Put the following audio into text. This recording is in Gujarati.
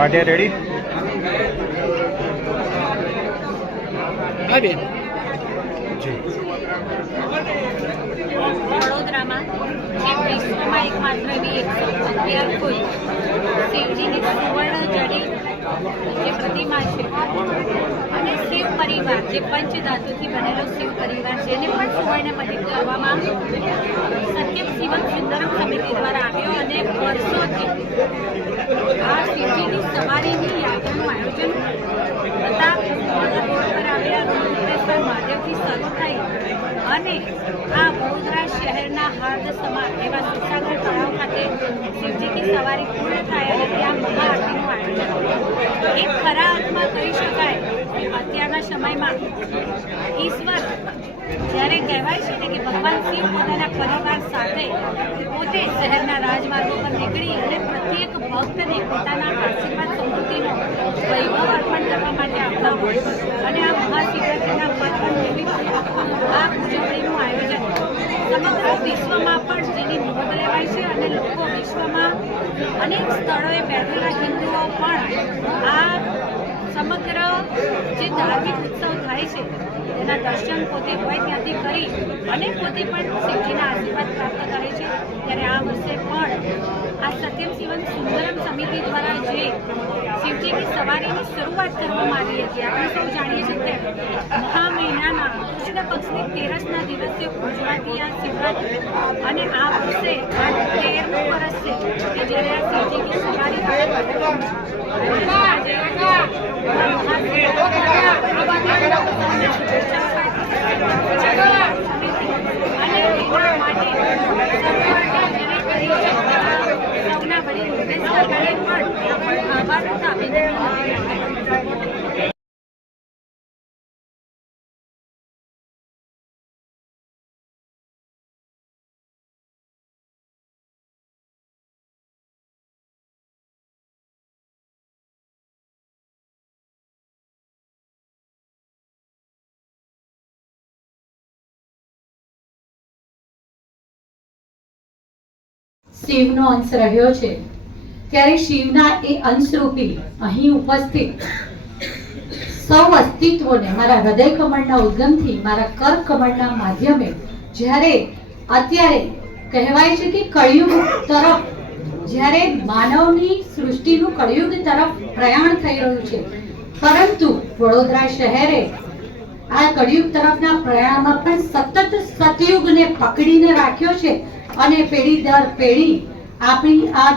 માઢિયા રેડી હા બેન જી વડોદરામાં જે વિશ્વમાં એકમાત્ર એવી 111 ફૂટ શિવજીની સુવર્ણ જડી જે પ્રતિમા છે અને શિવ પરિવાર જે પંચધાતુથી બનેલો શિવ પરિવાર જેને પણ સુવર્ણમંડિત કરવામાં સત્યમ શિવમ સુંદરમ સમિતિ દ્વારા આવ્યો અને વર્ષોથી આ શિવજીની સવારીની યાત્રાનું આયોજન તથા રોડ પર આવેલા રૂપેશ્વર મહાદેવથી શરૂ થઈ અને આ વડોદરા શહેરના હાર્દ સમાન એવા સુસાગર તળાવ ખાતે શિવજીની સવારી પૂર્ણ થાય અને ત્યાં મહાઆરતીનું આયોજન એક ખરા અર્થમાં કહી શકાય કે અત્યારના સમયમાં ઈશ્વર જ્યારે કહેવાય છે ને કે ભગવાન શિવ પોતાના પરિવાર સાથે પોતે શહેરના રાજમાર્ગો પર નીકળી અને પ્રત્યેક ભક્તને પોતાના આશીર્વાદ સમૃદ્ધિનો વૈભવ અર્પણ કરવા માટે આવતા હોય અને આ મહાશિવરાત્રિના પર્વ નિમિત્તે આ ઉજવણીનું આયોજન સમગ્ર વિશ્વમાં પણ જેની નોંધ લેવાય છે અને લોકો વિશ્વમાં અનેક સ્થળોએ બેઠેલા હિન્દુઓ પણ આ સમગ્ર જે ધાર્મિક ઉત્સવ થાય છે તેના દર્શન પોતે હોય ત્યાંથી કરી અને પોતે પણ શિવજીના આશીર્વાદ પ્રાપ્ત કરે છે ત્યારે આ વર્ષે પણ આ સત્યમ શિવમ સુંદરમ સમિતિ દ્વારા જે શિવજીની સવારીની શરૂઆત કરવામાં આવી હતી આપણે સૌ જાણીએ છીએ તેમ મહા મહિનાના કૃષ્ણ પક્ષની 13ના દિવસે ઉજવાતી આ શિવરાત્રિ અને આ વર્ષે 13મું વર્ષ છે કે જ્યારે આ શિવજીની સવારી સૌના વડીલ પણ આભાર તથા અભિનંદન શિવનો અંશ રહ્યો છે ત્યારે શિવના એ અંશરૂપી અહીં ઉપસ્થિત સૌ અસ્તિત્વોને મારા હૃદય કમળના ઉદ્ગમથી મારા કર કમળના માધ્યમે જ્યારે અત્યારે કહેવાય છે કે કળિયુગ તરફ જ્યારે માનવની સૃષ્ટિનું કળિયુગ તરફ પ્રયાણ થઈ રહ્યું છે પરંતુ વડોદરા શહેરે આ કળિયુગ તરફના પ્રયાણમાં પણ સતત સતયુગને પકડીને રાખ્યો છે અને પેઢી દર પેઢી આપણી આ